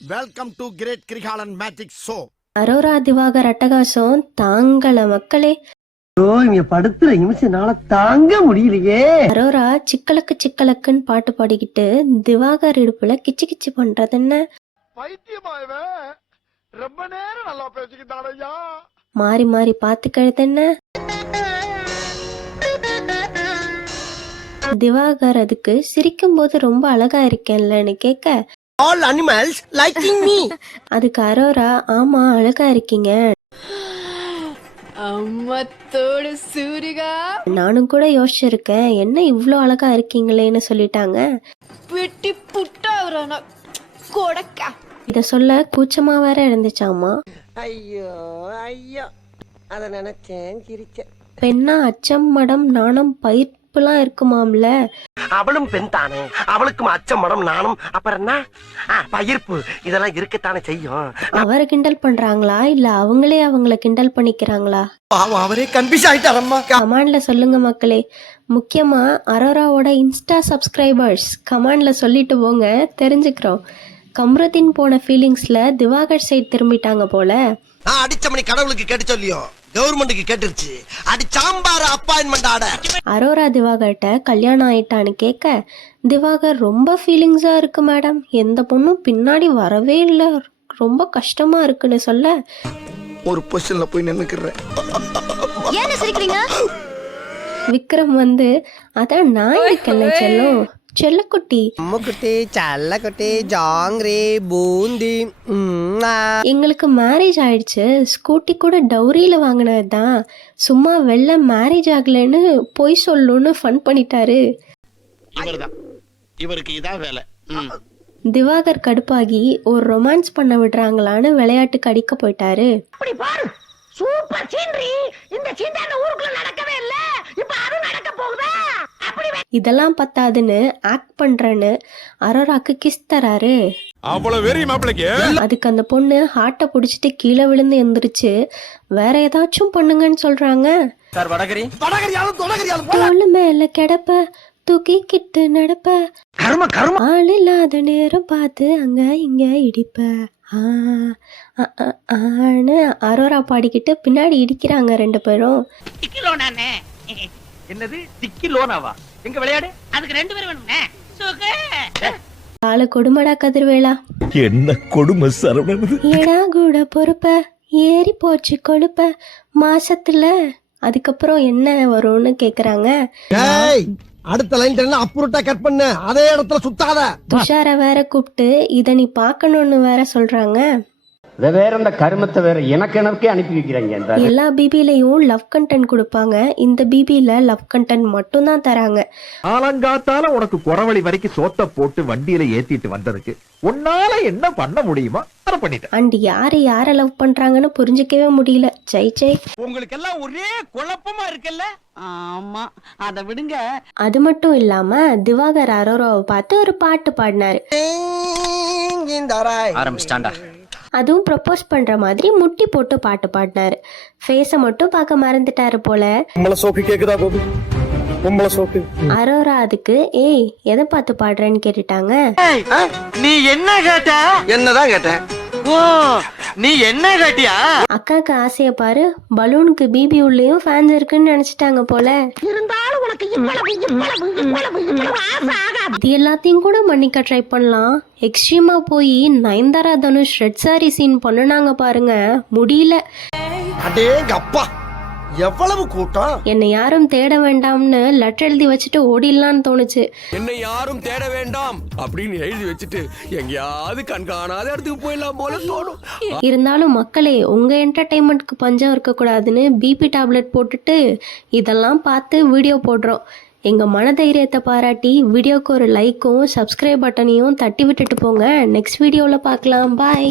Welcome to great Kirikalan magic show. Aurora Diwakar அட்டகாசம் தாங்கள மக்களே. இங்க படுத்துற நிமிஷம்னால தாங்க முடியலையே. அரோரா சிக்கலக்கு சிக்கலக்குன்னு பாட்டு பாடிக்கிட்டு திவாகர் இடுப்புல கிச்சு கிச்சு பண்றது என்ன? ரொம்ப நேரம் நல்லா பேசிக்கிட்டாரையா. மாறி மாறி பாத்துக்கிறது என்ன? திவாகர் அதுக்கு சிரிக்கும் போது ரொம்ப அழகா இருக்கேன்லன்னு கேட்க, All animals liking me. அதுக்கு அரோரா ஆமா அழகா இருக்கீங்க, அம்மத்தோடு சூரிகா நானும் கூட யோசிச்சிருக்கேன், என்ன இவ்ளோ அழகா இருக்கீங்களேன்னு சொல்லிட்டாங்க. வெட்டி புட்டாவுறானா கொடக்கா. இத சொல்ல கூச்சமா வேற இருந்துச்சாமா. ஐயோ ஐயோ, அத நினைச்சேன் சிரிச்சேன். பெண்ணா அச்சம் மடம் நாணம் பயிர்ப்புலாம் இருக்குமாம்ல. அவளும் பெண் தானே, அவளுக்கும் அச்சம் மடம் நானும் அப்புறம் என்ன பயிர்ப்பு இதெல்லாம் இருக்கத்தானே செய்யும். அவரை கிண்டல் பண்றாங்களா இல்ல அவங்களே அவங்கள கிண்டல் பண்ணிக்கிறாங்களா? அவரே கன்ஃபியூஸ் ஆயிட்டாரம்மா. கமாண்ட்ல சொல்லுங்க மக்களே. முக்கியமா அரோராவோட இன்ஸ்டா சப்ஸ்கிரைபர்ஸ் கமாண்ட்ல சொல்லிட்டு போங்க, தெரிஞ்சுக்கிறோம். கம்ருதீன் போன ஃபீலிங்ஸ்ல திவாகர் சைட் திரும்பிட்டாங்க போல. அடிச்ச மணி கடவுளுக்கு கேட்டு சொல்லியோ கவர்மெண்ட்டுக்கு கேட்டுருச்சு. அடி சாம்பார் அப்பாயின்மெண்ட் ஆட. அரோரா திவாகர்ட்ட கல்யாணம் ஆயிட்டான்னு கேட்க, திவாகர் ரொம்ப ஃபீலிங்ஸா இருக்கு மேடம், எந்த பொண்ணும் பின்னாடி வரவே இல்லை, ரொம்ப கஷ்டமா இருக்குன்னு சொல்ல, ஒரு பொசிஷன்ல போய் நின்னுக்கிறேன். ஏன் சிரிக்கிறீங்க? விக்ரம் வந்து அதான் நான் இருக்கேன்ல செல்லம், செல்லக்குட்டி, அம்முக்குட்டி சல்லக்குட்டி ஜாங்கிரி பூந்தி. எங்களுக்கு மேரேஜ் ஆயிடுச்சு, ஸ்கூட்டி கூட டௌரியில வாங்கினது தான், சும்மா வெள்ள மேரேஜ் ஆகலைன்னு பொய் சொல்லுன்னு ஃபன் பண்ணிட்டாரு. இவருக்கு இதான் வேலை. திவாகர் கடுப்பாகி ஒரு ரொமான்ஸ் பண்ண விடுறாங்களான்னு விளையாட்டுக்கு அடிக்க போயிட்டாரு. சூப்பர் சீனரி, இந்த சீன்தான ஊருக்குள்ள நடக்கவே இல்ல, இப்ப அது நடக்க போகுதா? இதெல்லாம் பத்தாதுன்னு ஆக்ட் பண்றேன்னு அரோராக்கு கிஸ் தராரு. அதுக்கு அந்த பொண்ணு ஹார்ட்டை பிடிச்சிட்டு கீழே விழுந்து எந்திரிச்சு வேற ஏதாச்சும் பண்ணுங்கன்னு சொல்றாங்க. தோளு மேல கிடப்ப தூக்கிக்கிட்டு நடப்ப, ஆள் இல்லாத நேரம் பார்த்து அங்க இங்க இடிப்ப, ஆன்னு அரோரா பாடிக்கிட்டு பின்னாடி இடிக்கிறாங்க ரெண்டு பேரும். என்னது டிக்கி லோனாவா? எங்க விளையாடு, அதுக்கு 2 பேர் வேணும்னே. ஆளு கொடுமடா கதிர்வேலா, என்ன கொடுமை சரவணன். ஏடா கூட பொறுப்ப ஏறி போச்சு கொழுப்ப மாசத்துல. அதுக்கப்புறம் என்ன வரும்னு கேக்குறாங்க. அடுத்த லைன் அப்புறட்டா கட் பண்ண, அதே இடத்துல சுத்தாத. துஷார வேற கூப்பிட்டு இத நீ பாக்கணும்னு வேற சொல்றாங்க. வேற இந்த கருமத்தை வேற எனக்கே அனுப்பி வைக்கிறாங்க. எல்லா பிபிலையும் லவ் கண்டென்ட் கொடுப்பாங்க, இந்த பிபில லவ் கண்டென்ட் மட்டும் தான் தராங்க. ஆலங்காத்தால உனக்கு குறவழி வரைக்கும் சோத்த போட்டு வண்டியில ஏத்திட்டு வந்ததுக்கு உன்னால என்ன பண்ண முடியுமா பண்ணிட்டேன். அண்ட் யார லவ் பண்றாங்கன்னு புரிஞ்சுக்கவே முடியல. ஜெய் ஜெய். உங்களுக்கு எல்லாம் ஒரே குழப்பமா இருக்குல்ல? ஆமா, அத விடுங்க. அது மட்டும் இல்லாம திவாகர் அரோராவை பார்த்து ஒரு பாட்டு பாடினாரு. ஆரம்பிச்சிட்டாண்டா. அதுவும் ப்ரப்போஸ் பண்ற மாதிரி முட்டி போட்டு பாட்டு பாடினாரு. ஃபேஸ மட்டும் பார்க்க மறந்துட்டாரு போல. அரோரா அதுக்கு ஏய் எதை பார்த்து பாடுறேன்னு கேட்டுட்டாங்க. நீ என்ன கேட்ட? என்னதான் கேட்டேன். ஓ, நீ என்ன கேட்டியா? அக்காக்கு ஆசைய பாரு, பலூனுக்கு பிபி உள்ளேயும் ஃபேன்ஸ் இருக்குன்னு நினைச்சிட்டாங்க போல. இருந்தாலும் உனக்கு இவ்வளவு இது எல்லாத்தையும் கூட மன்னிக்க ட்ரை பண்ணலாம். எக்ஸ்ட்ரீமா போய் நயன்தாரா தனுஷ் ரெட் சாரி சீன் பண்ணுனாங்க பாருங்க, முடியல. அடேங்க அப்பா, எவ்வளவு கூட்டம். என்னை யாரும் தேட வேண்டாம்னு லெட்டர் எழுதி வச்சுட்டு ஓடிடலான்னு தோணுச்சு. என்னை யாரும் தேட வேண்டாம் அப்படின்னு எழுதி வச்சுட்டு எங்கேயாவது கண்காணாத இடத்துக்கு போயிடலாம் போல தோணும். இருந்தாலும் மக்களே, உங்க என்டர்டைன்மெண்ட்க்கு பஞ்சம் இருக்கக்கூடாதுன்னு பிபி டேப்லெட் போட்டுட்டு இதெல்லாம் பார்த்து வீடியோ போடுறோம். எங்க மனதைரியத்தை பாராட்டி வீடியோக்கு ஒரு லைக்கும் சப்ஸ்கிரைப் பட்டனையும் தட்டி விட்டுட்டு போங்க. நெக்ஸ்ட் வீடியோல பார்க்கலாம். பாய்.